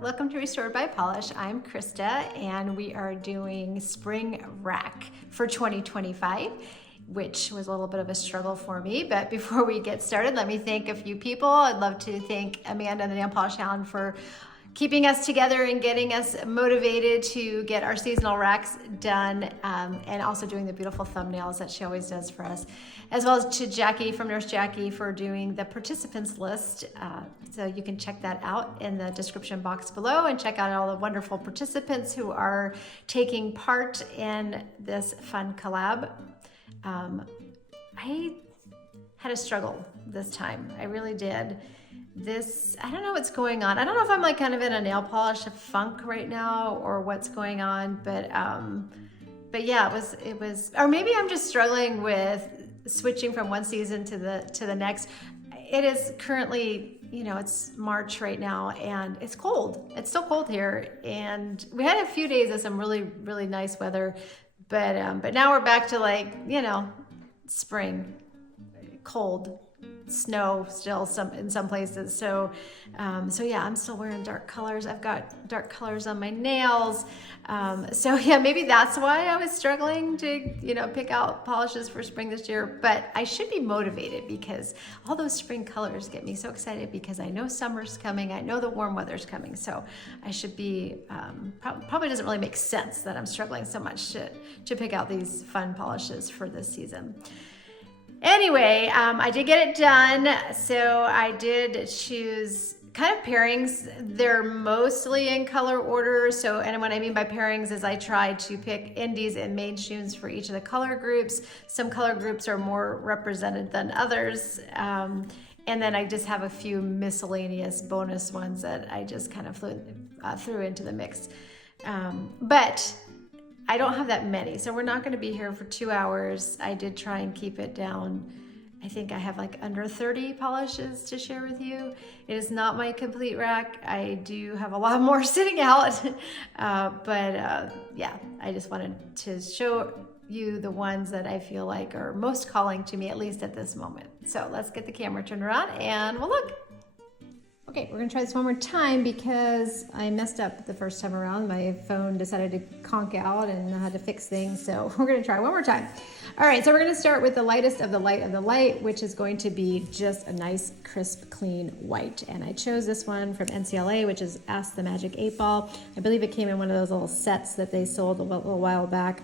welcome to Restored by Polish. I'm Krista and we are doing spring rack for 2025, which was a little bit of a struggle for me. But before we get started, let me thank a few people. I'd love to thank Amanda, the Nail Polish Hound, for keeping us together and getting us motivated to get our seasonal racks done, and also doing the beautiful thumbnails that she always does for us, as well as to Jackie from Nurse Jackie for doing the participants list. So you can check that out in the description box below and check out all the wonderful participants who are taking part in this fun collab. I had a struggle this time. I really did. I don't know what's going on. I don't know if I'm like kind of in a nail polish funk right now or what's going on, but yeah, it was, or maybe I'm just struggling with switching from one season to the next. It is currently, it's March right now and it's cold. It's still cold here. And we had a few days of some really, really nice weather, but now we're back to spring, cold, snow still in some places. So yeah, I'm still wearing dark colors. I've got dark colors on my nails. So yeah, maybe that's why I was struggling to, pick out polishes for spring this year, but I should be motivated because all those spring colors get me so excited because I know summer's coming. I know the warm weather's coming. So I should be, probably doesn't really make sense that I'm struggling so much to pick out these fun polishes for this season. Anyway, I did get it done. So I did choose kind of pairings. They're mostly in color order. And what I mean by pairings is I tried to pick indies and mainstreams for each of the color groups. Some color groups are more represented than others. And then I just have a few miscellaneous bonus ones that I just kind of threw into the mix. But I don't have that many, so we're not going to be here for 2 hours. I did try and keep it down. I think I have under 30 polishes to share with you. It is not my complete rack. I do have a lot more sitting out, yeah, I just wanted to show you the ones that I feel like are most calling to me, at least at this moment. So let's get the camera turned around and we'll look. Okay, we're gonna try this one more time because I messed up the first time around. My phone decided to conk out and I had to fix things. So we're gonna try one more time. All right, so we're gonna start with the lightest of the light, which is going to be just a nice, crisp, clean white. And I chose this one from NCLA, which is Ask the Magic 8 Ball. I believe it came in one of those little sets that they sold a little while back.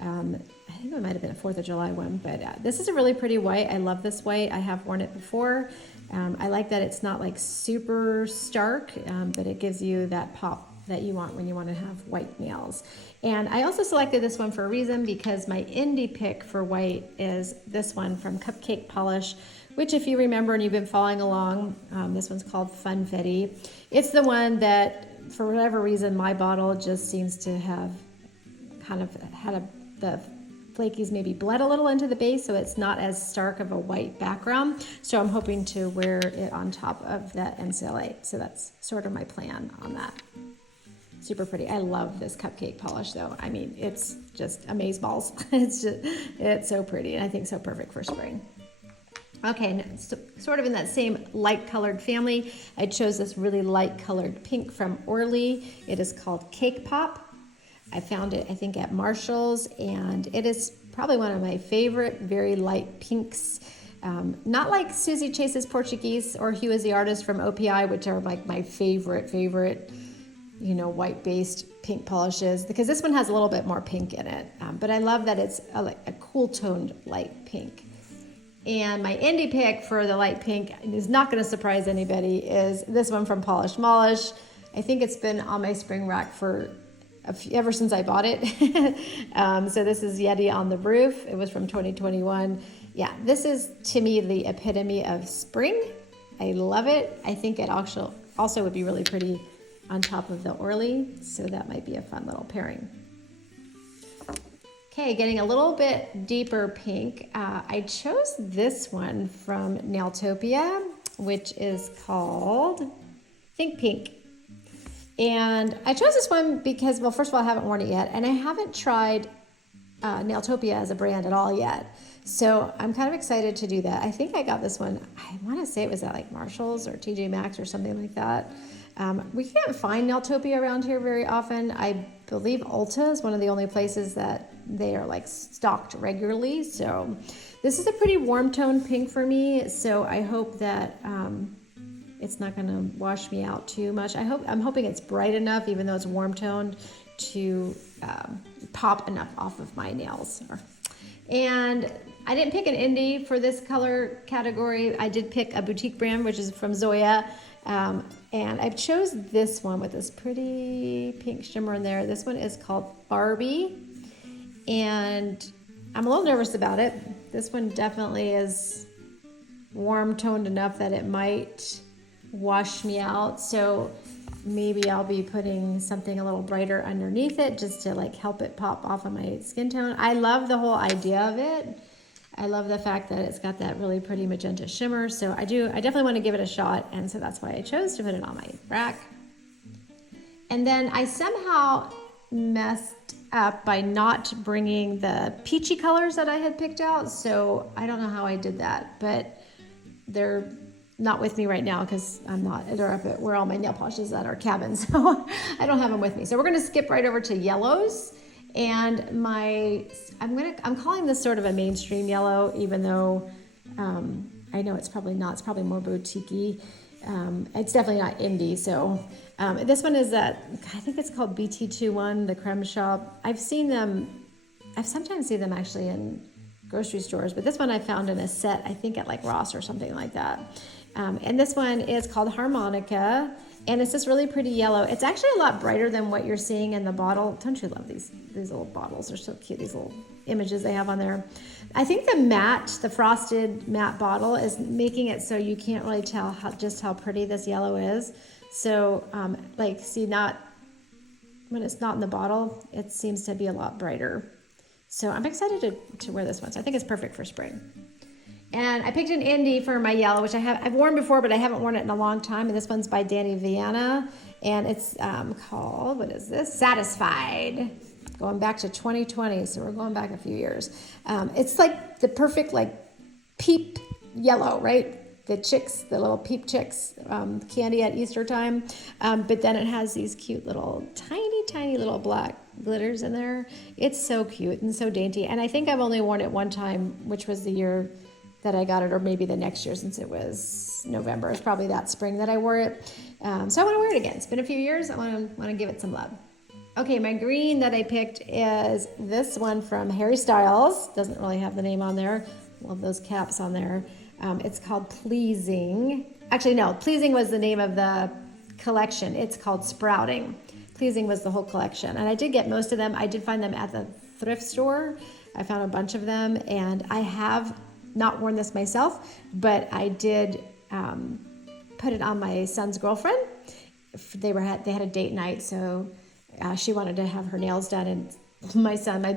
I think it might have been a 4th of July one, but this is a really pretty white. I love this white. I have worn it before. I like that it's not super stark, but it gives you that pop that you want when you want to have white nails. And I also selected this one for a reason because my indie pick for white is this one from Cupcake Polish, which if you remember and you've been following along, this one's called Funfetti. It's the one that, for whatever reason, my bottle just seems to have kind of had the flakies maybe bled a little into the base, so it's not as stark of a white background. So I'm hoping to wear it on top of that NCLA. So that's sort of my plan on that. Super pretty. I love this cupcake polish though. I mean, it's just amazeballs. It's so pretty and I think so perfect for spring. Okay, so sort of in that same light colored family, I chose this really light colored pink from Orly. It is called Cake Pop. I found it, I think, at Marshall's, and it is probably one of my favorite very light pinks. Not like Susie Chase's Portuguese or Hue is the Artist from OPI, which are like my favorite, white-based pink polishes, because this one has a little bit more pink in it. But I love that it's a cool-toned light pink. And my indie pick for the light pink is not going to surprise anybody, is this one from Polish Molish. I think it's been on my spring rack for ever since I bought it. So this is Yeti on the Roof. It was from 2021. Yeah, this is to me the epitome of spring. I love it. I think it also would be really pretty on top of the Orly. So that might be a fun little pairing. Okay, getting a little bit deeper pink. I chose this one from Nailtopia, which is called Think Pink. And I chose this one because, well, first of all, I haven't worn it yet, and I haven't tried Nailtopia as a brand at all yet. So I'm kind of excited to do that. I think I got this one, I want to say it was at like Marshall's or TJ Maxx or something like that. We can't find Nailtopia around here very often. I believe Ulta is one of the only places that they are like stocked regularly. So this is a pretty warm tone pink for me. So I hope that it's not going to wash me out too much. I'm hoping it's bright enough, even though it's warm toned, to pop enough off of my nails. And I didn't pick an indie for this color category. I did pick a boutique brand, which is from Zoya. And I chose this one with this pretty pink shimmer in there. This one is called Barbie. And I'm a little nervous about it. This one definitely is warm toned enough that it might wash me out. So maybe I'll be putting something a little brighter underneath it just to like help it pop off of my skin tone. I love the whole idea of it. I love the fact that it's got that really pretty magenta shimmer. So I definitely want to give it a shot. And so that's why I chose to put it on my rack. And then I somehow messed up by not bringing the peachy colors that I had picked out. So I don't know how I did that, but they're not with me right now because they're up at where all my nail polish is at our cabin. So I don't have them with me. So we're going to skip right over to yellows. And I'm calling this sort of a mainstream yellow, even though I know it's probably not. It's probably more boutique-y. It's definitely not indie. So this one is I think it's called BT21, the Creme Shop. I've sometimes see them actually in grocery stores, but this one I found in a set, I think at like Ross or something like that. And this one is called Harmonica. And it's this really pretty yellow. It's actually a lot brighter than what you're seeing in the bottle. Don't you love these little bottles? They're so cute, these little images they have on there. I think the frosted matte bottle is making it so you can't really tell just how pretty this yellow is. So when it's not in the bottle, it seems to be a lot brighter. So I'm excited to wear this one. So I think it's perfect for spring. And I picked an indie for my yellow, which I've worn before, but I haven't worn it in a long time. And this one's by Danny Viana. And it's called, what is this? Satisfied. Going back to 2020. So we're going back a few years. It's like the perfect like peep yellow, right? The little peep chicks, candy at Easter time. But then it has these cute little tiny little black glitters in there. It's so cute and so dainty. And I think I've only worn it one time, which was the year that I got it, or maybe the next year since it was November. It's probably that spring that I wore it. So I want to wear it again. It's been a few years. I want to give it some love. Okay, my green that I picked is this one from Harry Styles. Doesn't really have the name on there. Love those caps on there. It's called Pleasing. Actually, no, Pleasing was the name of the collection. It's called Sprouting. Pleasing was the whole collection. And I did get most of them. I did find them at the thrift store. I found a bunch of them, and I have not worn this myself, but I did put it on my son's girlfriend. They had a date night, so she wanted to have her nails done, and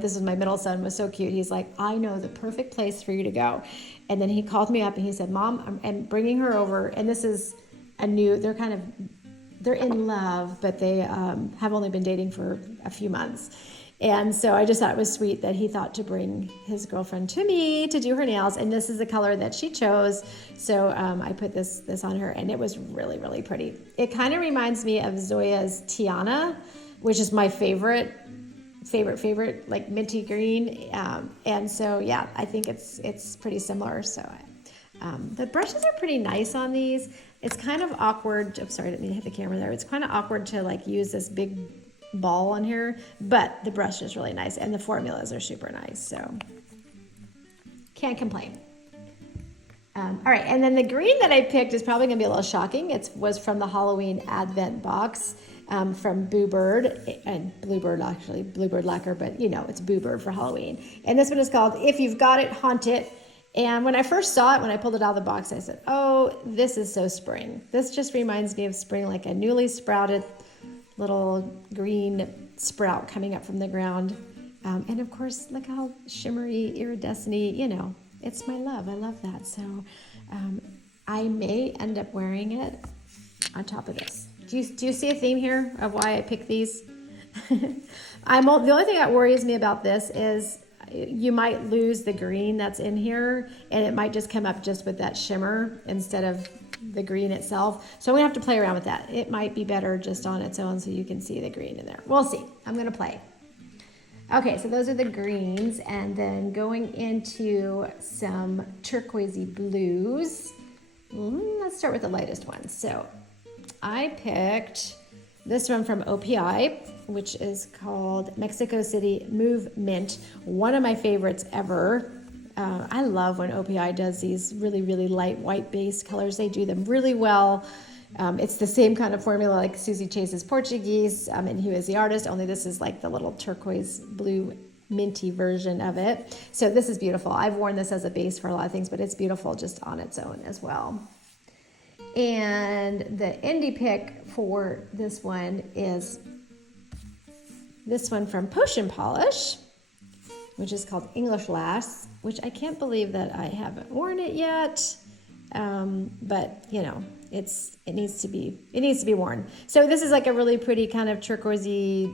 this is my middle son, was so cute. He's like, I know the perfect place for you to go. And then he called me up and he said, Mom, I'm bringing her over, and this is they're in love, but they have only been dating for a few months. And so I just thought it was sweet that he thought to bring his girlfriend to me to do her nails. And this is the color that she chose. So I put this on her, and it was really, really pretty. It kind of reminds me of Zoya's Tiana, which is my favorite, like minty green. And so, yeah, I think it's pretty similar. So the brushes are pretty nice on these. It's kind of awkward. I'm sorry, I didn't mean to hit the camera there. It's kind of awkward to like use this big ball on here, but the brush is really nice and the formulas are super nice, so can't complain. All right, and then the green that I picked is probably gonna be a little shocking. It was from the Halloween Advent box from Boo Bird and Bluebird, actually Bluebird Lacquer, but you know, it's Boo Bird for Halloween. And this one is called If You've Got It, Haunt It. And when I first saw it, when I pulled it out of the box, I said, oh, this is so spring. This just reminds me of spring, like a newly sprouted little green sprout coming up from the ground. And of course, look how shimmery, iridescent-y, you know, it's my love. I love that. So I may end up wearing it on top of this. Do you see a theme here of why I picked these? The only thing that worries me about this is you might lose the green that's in here, and it might just come up just with that shimmer instead of the green itself. So I'm gonna have to play around with that. It might be better just on its own so you can see the green in there. We'll see. I'm gonna play. Okay, so those are the greens, and then going into some turquoisey blues. Let's start with the lightest one. So I picked this one from OPI, which is called Mexico City Movement. One of my favorites ever. I love when OPI does these really, really light white base colors. They do them really well. It's the same kind of formula like Susie Chase's Portuguese and Hue is the artist, only this is like the little turquoise blue minty version of it. So this is beautiful. I've worn this as a base for a lot of things, but it's beautiful just on its own as well. And the indie pick for this one is this one from Potion Polish, which is called English Lass, which I can't believe that I haven't worn it yet. But you know, it needs to be worn. So this is like a really pretty kind of turquoisey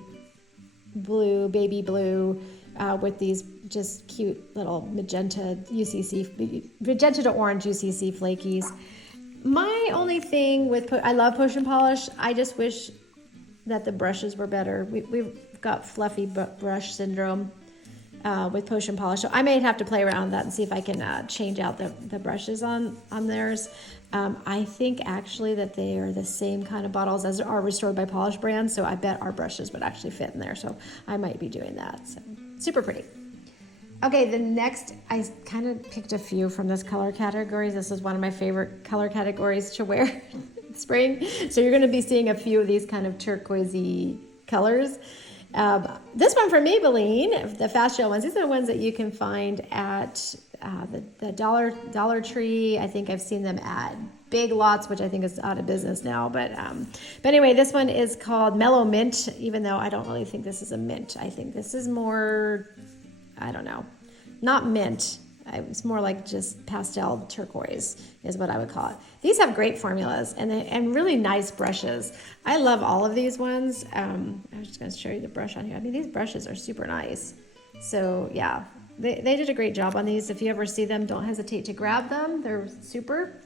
blue, baby blue, with these just cute little magenta to orange UCC flakies. My only thing with, I love Potion Polish. I just wish that the brushes were better. We've got fluffy brush syndrome with Potion Polish. So I may have to play around with that and see if I can change out the brushes on theirs. I think actually that they are the same kind of bottles as our Restored by Polish brand. So I bet our brushes would actually fit in there. So I might be doing that. So super pretty. Okay, the next, I kind of picked a few from this color category. This is one of my favorite color categories to wear in spring. So you're gonna be seeing a few of these kind of turquoisey colors. This one from Maybelline, the fast gel ones, these are the ones that you can find at the Dollar Tree. I think I've seen them at Big Lots, which I think is out of business now. But anyway, this one is called Mellow Mint, even though I don't really think this is a mint. I think this is more, I don't know, not mint. It's more like just pastel turquoise is what I would call it. These have great formulas and really nice brushes. I love all of these ones. I'm just going to show you the brush on here. I mean, these brushes are super nice. So yeah, they did a great job on these. If you ever see them, don't hesitate to grab them. They're super.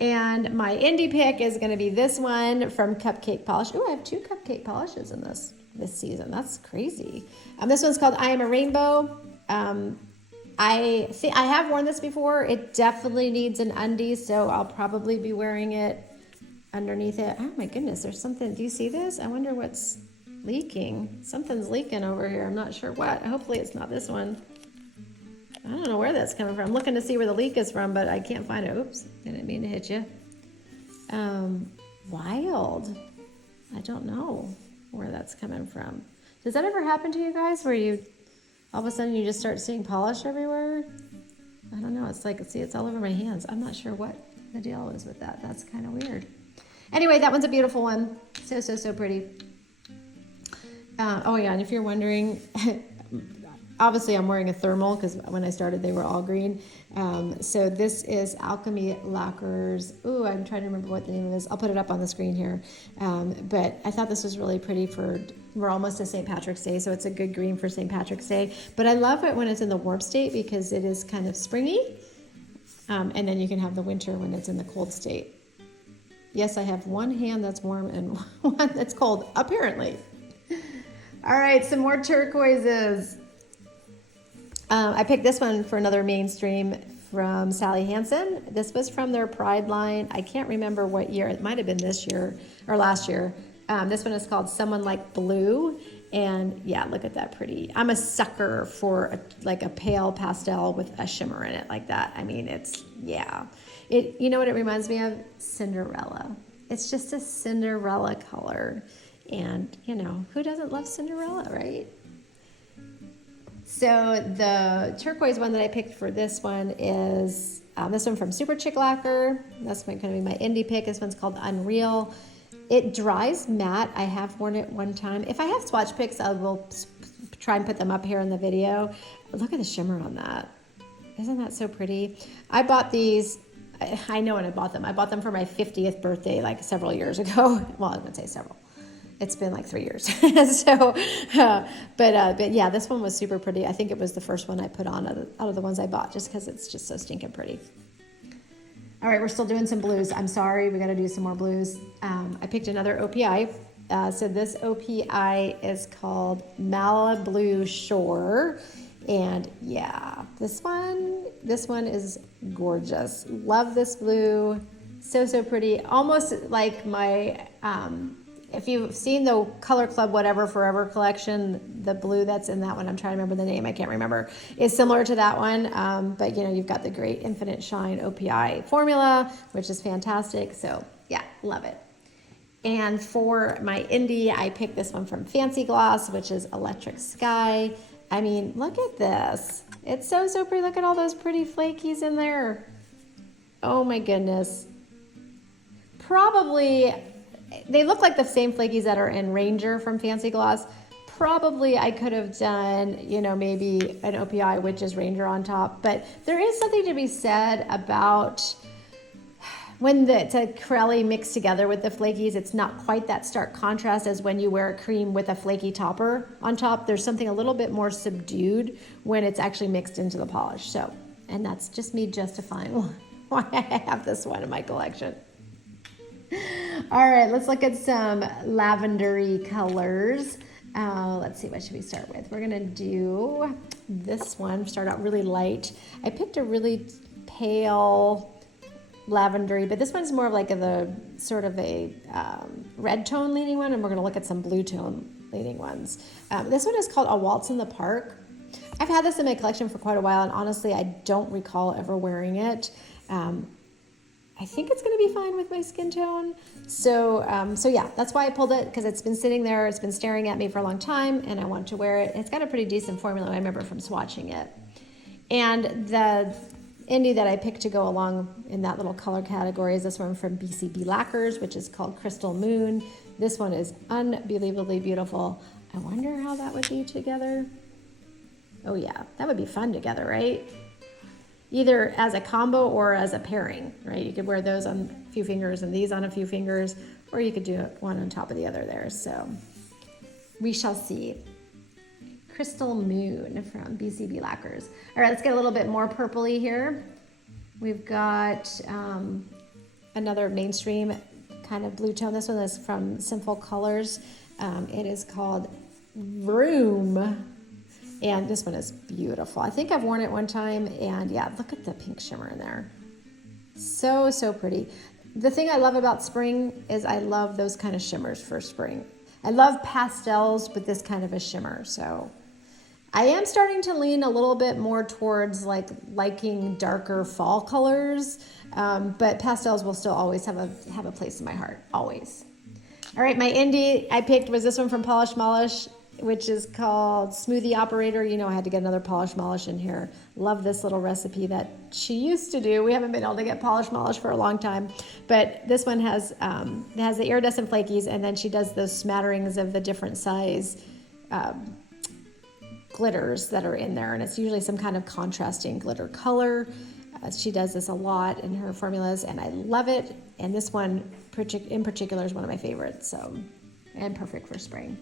And my indie pick is going to be this one from Cupcake Polish. Oh, I have 2 Cupcake Polishes in this season. That's crazy. This one's called I Am a Rainbow. I have worn this before. It definitely needs an undie, so I'll probably be wearing it underneath it. Oh my goodness, there's something. Do you see this? I wonder what's leaking. Something's leaking over here. I'm not sure what. Hopefully it's not this one. I don't know where that's coming from. I'm looking to see where the leak is from, but I can't find it. Oops, I didn't mean to hit you. Wild. I don't know where that's coming from. Does that ever happen to you guys where you all of a sudden you just start seeing polish everywhere? I don't know. It's like, see, it's all over my hands. I'm not sure what the deal is with that. That's kind of weird. Anyway, that one's a beautiful one. So pretty. Oh yeah, and if you're wondering, obviously I'm wearing a thermal because when I started they were all green. So this is Alchemy Lacquer's, ooh, I'm trying to remember what the name of it is. I'll put it up on the screen here. But I thought this was really pretty we're almost to St. Patrick's Day, so it's a good green for St. Patrick's Day. But I love it when it's in the warm state because it is kind of springy. And then you can have the winter when it's in the cold state. Yes, I have one hand that's warm and one that's cold, apparently. All right, some more turquoises. I picked this one for another mainstream from Sally Hansen. This was from their Pride line. I can't remember what year. It might have been this year or last year. This one is called Someone Like Blue. And yeah, look at that pretty. I'm a sucker for like a pale pastel with a shimmer in it like that. I mean, it's, yeah. You know what it reminds me of? Cinderella. It's just a Cinderella color. And, you know, who doesn't love Cinderella, right? So the turquoise one that I picked for this one is this one from Super Chick Lacquer. That's going to be my indie pick. This one's called Unreal. It dries matte. I have worn it one time. If I have swatch pics, I will try and put them up here in the video. Look at the shimmer on that. Isn't that so pretty? I bought these. I know when I bought them. I bought them for my 50th birthday like several years ago. Well, I would say several. it's been like 3 years. So, but yeah, this one was super pretty. I think it was the first one I put on out of the ones I bought, just because it's just so stinking pretty. All right, we're still doing some blues. I'm sorry, we got to do some more blues. I picked another OPI. So this OPI is called Malibu Shore. And yeah, this one is gorgeous. Love this blue. So pretty. Almost like my, if you've seen the Color Club Whatever Forever collection, the blue that's in that one, I'm trying to remember the name, I can't remember, is similar to that one. But you know, you've got the great Infinite Shine OPI formula, which is fantastic. So yeah, love it. And for my indie, I picked this one from Fancy Gloss, which is Electric Sky. I mean, look at this. It's so pretty. Look at all those pretty flakies in there. Oh my goodness. Probably, they look like the same flakies that are in Ranger from Fancy Gloss. Probably I could have done, you know, maybe an OPI, which is Ranger on top. But there is something to be said about when it's a Corelli mixed together with the flakies, it's not quite that stark contrast as when you wear a cream with a flaky topper on top. There's something a little bit more subdued when it's actually mixed into the polish. So, and that's just me justifying why I have this one in my collection. All right, let's look at some lavendery colors. Let's see, what should we start with? We're gonna do this one, start out really light. I picked a really pale lavendery, but this one's more of like the sort of a red tone leaning one, and we're gonna look at some blue tone leaning ones. This one is called A Waltz in the Park. I've had this in my collection for quite a while, and honestly, I don't recall ever wearing it. I think it's gonna be fine with my skin tone. So yeah, that's why I pulled it, because it's been sitting there, it's been staring at me for a long time, and I want to wear it. It's got a pretty decent formula, I remember from swatching it. And the indie that I picked to go along in that little color category is this one from BCB Lacquers, which is called Crystal Moon. This one is unbelievably beautiful. I wonder how that would be together. Oh yeah, that would be fun together, right? Either as a combo or as a pairing, right? You could wear those on a few fingers and these on a few fingers, or you could do one on top of the other there. So we shall see. Crystal Moon from BCB Lacquers. All right, let's get a little bit more purpley here. We've got another mainstream kind of blue tone. This one is from Sinful Colors. It is called Vroom. And this one is beautiful. I think I've worn it one time, and yeah, look at the pink shimmer in there. So pretty. The thing I love about spring is I love those kind of shimmers for spring. I love pastels, but this kind of a shimmer. So I am starting to lean a little bit more towards liking darker fall colors, but pastels will still always have a place in my heart, always. All right, my indie I picked was this one from Polish Molish, which is called Smoothie Operator. You know, I had to get another Polish Molish in here. Love this little recipe that she used to do. We haven't been able to get Polish Molish for a long time, but this one has the iridescent flakies, and then she does those smatterings of the different size glitters that are in there, and it's usually some kind of contrasting glitter color. She does this a lot in her formulas, and I love it. And this one in particular is one of my favorites, so, and perfect for spring.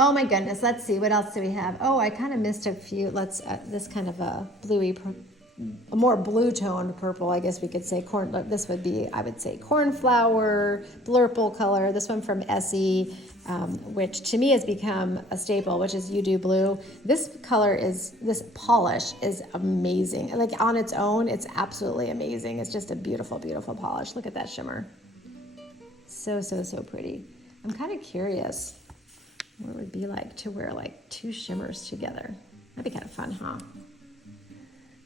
Oh my goodness, let's see, what else do we have? Oh, I kind of missed a few. Let's, this kind of a bluey, a more blue toned purple, I guess we could say. This would be, I would say, cornflower, blurple color. This one from Essie, which to me has become a staple, which is You Do Blue. This polish is amazing. Like on its own, it's absolutely amazing. It's just a beautiful, beautiful polish. Look at that shimmer. So pretty. I'm kind of curious what it would be like to wear like two shimmers together. That'd be kind of fun, huh?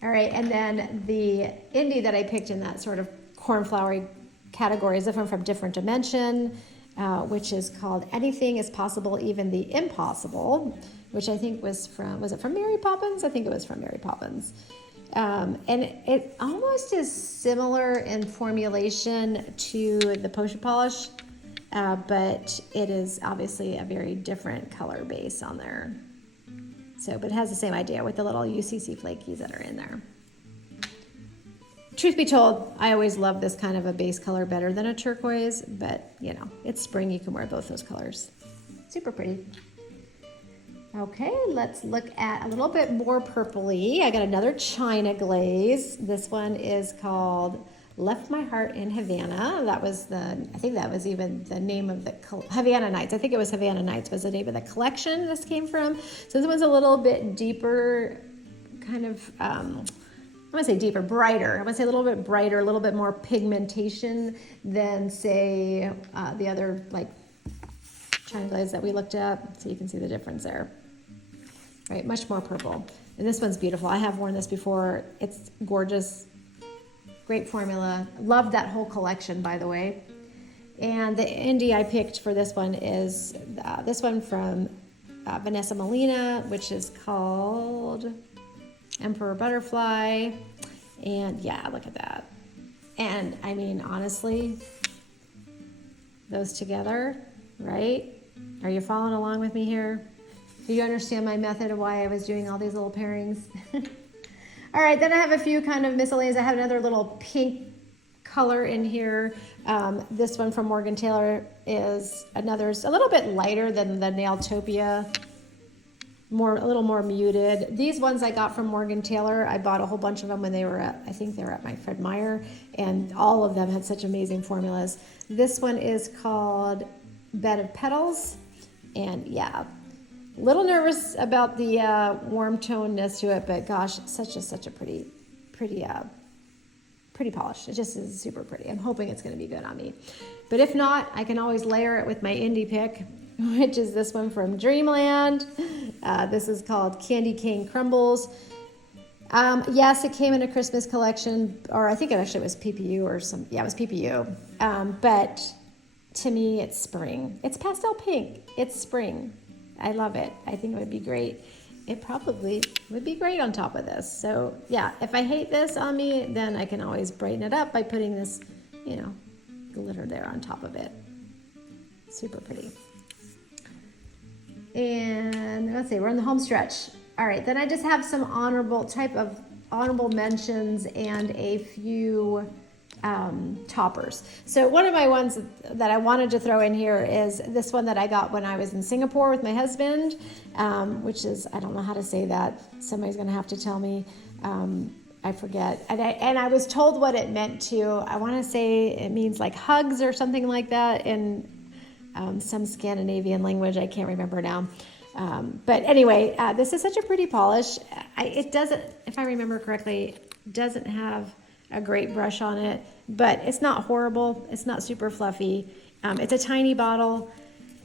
All right, and then the indie that I picked in that sort of cornflowery category is different from Different Dimension, which is called Anything is Possible, Even the Impossible, which I think was it from Mary Poppins? I think it was from Mary Poppins. And it almost is similar in formulation to the Potion Polish, but it is obviously a very different color base on there. So, but it has the same idea with the little UCC flakies that are in there. truth be told, I always love this kind of a base color better than a turquoise, but you know, it's spring, you can wear both those colors. Super pretty. Okay, let's look at a little bit more purpley. I got another China glaze. This one is called Left My Heart in Havana. That was I think that was even the name of the, Havana Nights. I think it was Havana Nights was the name of the collection this came from. So this one's a little bit deeper, kind of, I'm gonna say deeper, brighter. I'm gonna say a little bit brighter, a little bit more pigmentation than say the other like China glaze that we looked at. So you can see the difference there. Right, much more purple. And this one's beautiful. I have worn this before. It's gorgeous. Great formula. Love that whole collection, by the way. And the indie I picked for this one is this one from Vanessa Molina, which is called Emperor Butterfly. And yeah, look at that. And I mean, honestly, those together, right? Are you following along with me here? Do you understand my method of why I was doing all these little pairings? All right, then I have a few kind of miscellaneous. I have another little pink color in here. This one from Morgan Taylor is another, a little bit lighter than the Nailtopia, a little more muted. These ones I got from Morgan Taylor. I bought a whole bunch of them when they were at, I think they were at my Fred Meyer, and all of them had such amazing formulas. This one is called Bed of Petals, and yeah, a little nervous about the warm tonedness to it, but gosh, such a pretty polish. It just is super pretty. I'm hoping it's going to be good on me. But if not, I can always layer it with my indie pick, which is this one from Dreamland. This is called Candy Cane Crumbles. Yes, it came in a Christmas collection, or I think it actually was PPU or some, yeah, it was PPU. But to me, it's spring. It's pastel pink. It's spring. I love it. I think it would be great. It probably would be great on top of this. So yeah, if I hate this on me, then I can always brighten it up by putting this, you know, glitter there on top of it. Super pretty. And let's see, we're in the home stretch. All right, then I just have some honorable mentions and a few toppers. So one of my ones that I wanted to throw in here is this one that I got when I was in Singapore with my husband, which is, I don't know how to say that. Somebody's going to have to tell me. I forget. And I was told what it meant to. I want to say it means like hugs or something like that in some Scandinavian language. I can't remember now. But anyway, this is such a pretty polish. It doesn't, if I remember correctly, doesn't have a great brush on it, but it's not horrible. It's not super fluffy. It's a tiny bottle.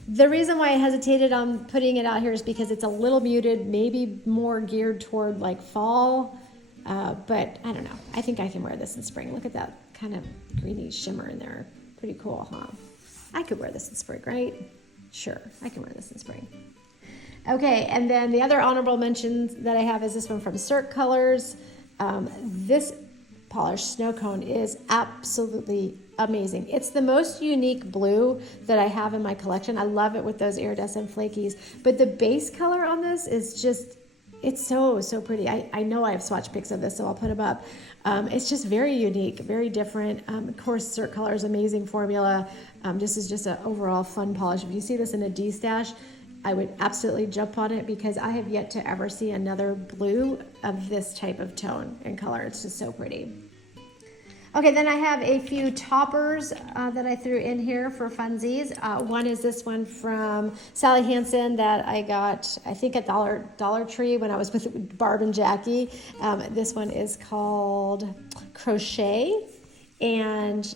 The reason why I hesitated on putting it out here is because it's a little muted, maybe more geared toward like fall, but I don't know. I think I can wear this in spring. Look at that kind of greeny shimmer in there. Pretty cool, huh? I could wear this in spring, right? Sure, I can wear this in spring. Okay, and then the other honorable mentions that I have is this one from Cirque Colors. This polish snow cone is absolutely amazing. It's the most unique blue that I have in my collection. I love it with those iridescent flakies, but the base color on this is just, it's so pretty. I know I have swatch pics of this, so I'll put them up. It's just very unique, very different. Of course, Cirque Colors, amazing formula. This is just an overall fun polish. If you see this in a D-stash, I would absolutely jump on it because I have yet to ever see another blue of this type of tone and color. It's just so pretty. Okay, then I have a few toppers that I threw in here for funsies. One is this one from Sally Hansen that I got, I think, at Dollar Tree when I was with Barb and Jackie. This one is called Crochet, and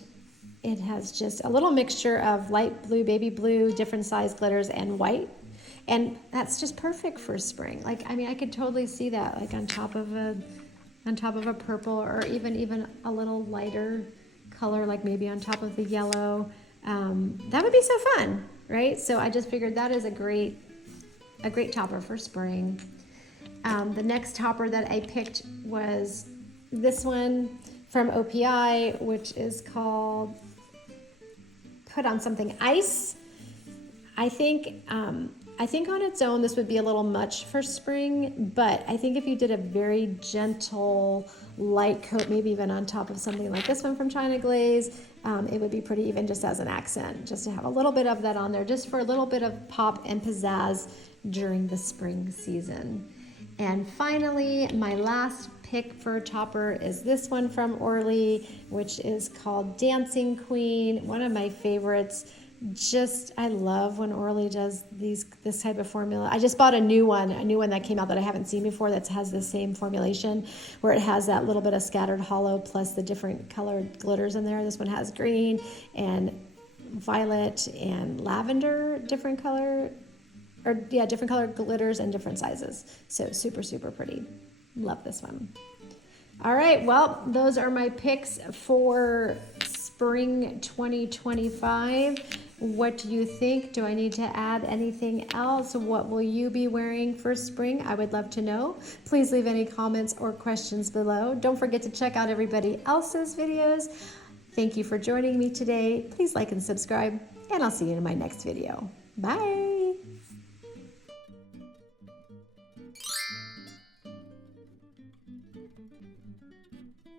it has just a little mixture of light blue, baby blue, different size glitters, and white. And that's just perfect for spring. Like, I mean, I could totally see that, like on top of a purple, or even a little lighter color, like maybe on top of the yellow. That would be so fun, right? So I just figured that is a great topper for spring. The next topper that I picked was this one from OPI, which is called Put on Something Ice. I think on its own, this would be a little much for spring, but I think if you did a very gentle, light coat, maybe even on top of something like this one from China Glaze. It would be pretty even just as an accent, just to have a little bit of that on there, just for a little bit of pop and pizzazz during the spring season. And finally, my last pick for a topper is this one from Orly, which is called Dancing Queen, one of my favorites. I love when Orly does this type of formula. I just bought a new one that came out that I haven't seen before that has the same formulation, where it has that little bit of scattered hollow plus the different colored glitters in there. This one has green and violet and lavender, different color glitters and different sizes. So super, super pretty. Love this one. All right, well, those are my picks for spring 2025. What do you think? Do I need to add anything else? What will you be wearing for spring? I would love to know. Please leave any comments or questions below. Don't forget to check out everybody else's videos. Thank you for joining me today. Please like and subscribe, and I'll see you in my next video. Bye.